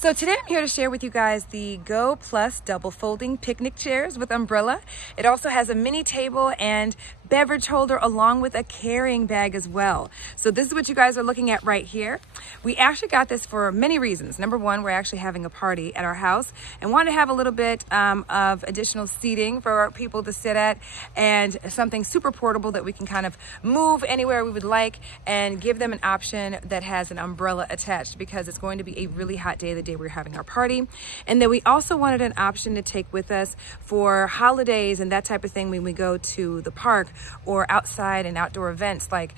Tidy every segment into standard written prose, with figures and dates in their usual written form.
So today I'm here to share with you guys the Goplus double folding picnic chairs with umbrella. It also has a mini table and beverage holder along with a carrying bag as well. So this is what you guys are looking at right here. We actually got this for many reasons. Number one, we're actually having a party at our house and want to have a little bit of additional seating for our people to sit at and something super portable that we can kind of move anywhere we would like and give them an option that has an umbrella attached because it's going to be a really hot day the day we're having our party. And then we also wanted an option to take with us for holidays and that type of thing when we go to the park or outside and outdoor events like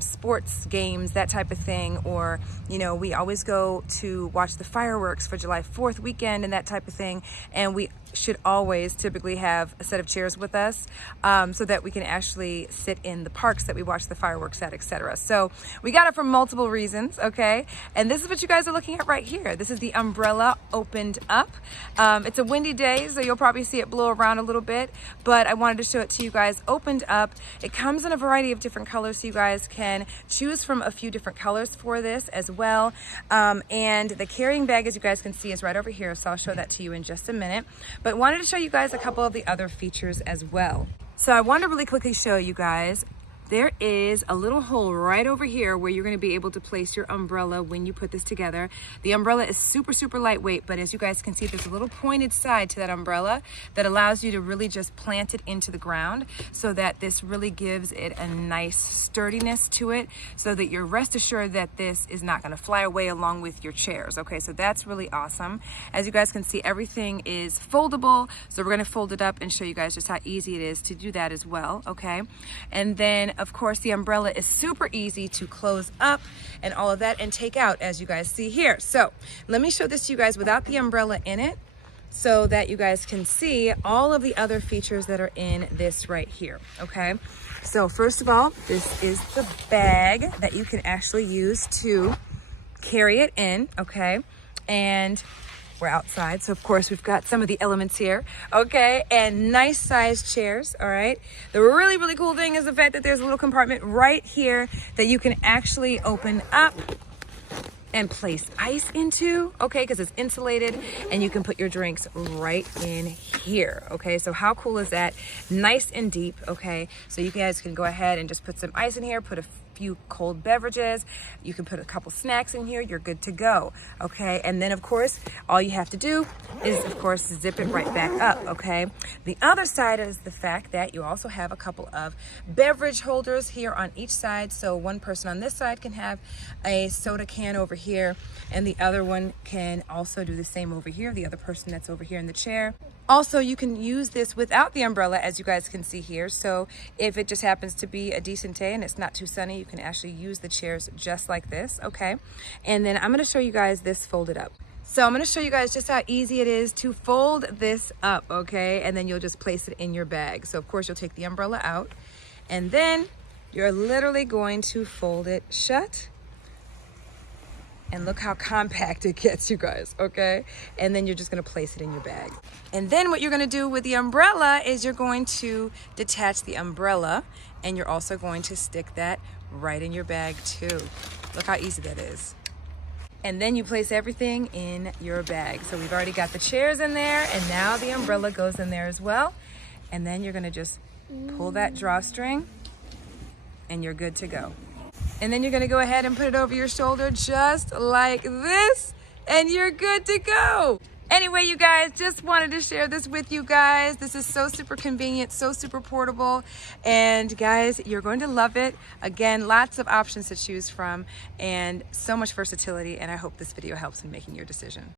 sports games, that type of thing. Or, you know, we always go to watch the fireworks for July 4th weekend and that type of thing. And we should always typically have a set of chairs with us so that we can actually sit in the parks that we watch the fireworks at, etc. So we got it for multiple reasons, okay? And this is what you guys are looking at right here. This is the umbrella opened up. It's a windy day, so you'll probably see it blow around a little bit, but I wanted to show it to you guys opened up. It comes in a variety of different colors, so you guys can choose from a few different colors for this as well. And the carrying bag, as you guys can see, is right over here, so I'll show that to you in just a minute. But wanted to show you guys a couple of the other features as well. So I want to really quickly show you guys, there is a little hole right over here where you're going to be able to place your umbrella when you put this together. The umbrella is super lightweight, but as you guys can see, there's a little pointed side to that umbrella that allows you to really just plant it into the ground so that this really gives it a nice sturdiness to it so that you're rest assured that this is not going to fly away along with your chairs. Okay, so that's really awesome. As you guys can see, everything is foldable, so we're going to fold it up and show you guys just how easy it is to do that as well. Okay, and then of course, the umbrella is super easy to close up and all of that and take out, as you guys see here. So let me show this to you guys without the umbrella in it so that you guys can see all of the other features that are in this right here, okay? So first of all, this is the bag that you can actually use to carry it in, okay? And we're outside, so of course we've got some of the elements here, okay? And nice sized chairs, all right? The really cool thing is the fact that there's a little compartment right here that you can actually open up and place ice into, okay? Because it's insulated and you can put your drinks right in here, okay? So how cool is that? Nice and deep, okay? So you guys can go ahead and just put some ice in here, put a few cold beverages, you can put a couple snacks in here, you're good to go, okay? And then of course all you have to do is of course zip it right back up, okay? The other side is the fact that you also have a couple of beverage holders here on each side, so one person on this side can have a soda can over here and the other one can also do the same over here, the other person that's over here in the chair. Also, you can use this without the umbrella, as you guys can see here. So if it just happens to be a decent day and it's not too sunny, you can actually use the chairs just like this, okay? And then I'm gonna show you guys this folded up. So I'm gonna show you guys just how easy it is to fold this up, okay? And then you'll just place it in your bag. So of course you'll take the umbrella out and then you're literally going to fold it shut. And look how compact it gets, you guys, okay? And then you're just gonna place it in your bag. And then what you're gonna do with the umbrella is you're going to detach the umbrella and you're also going to stick that right in your bag too. Look how easy that is. And then you place everything in your bag. So we've already got the chairs in there and now the umbrella goes in there as well. And then you're gonna just pull that drawstring and you're good to go. And then you're gonna go ahead and put it over your shoulder just like this, and you're good to go. Anyway, you guys, just wanted to share this with you guys. This is so super convenient, so super portable, and guys, you're going to love it. Again, lots of options to choose from, and so much versatility, and I hope this video helps in making your decision.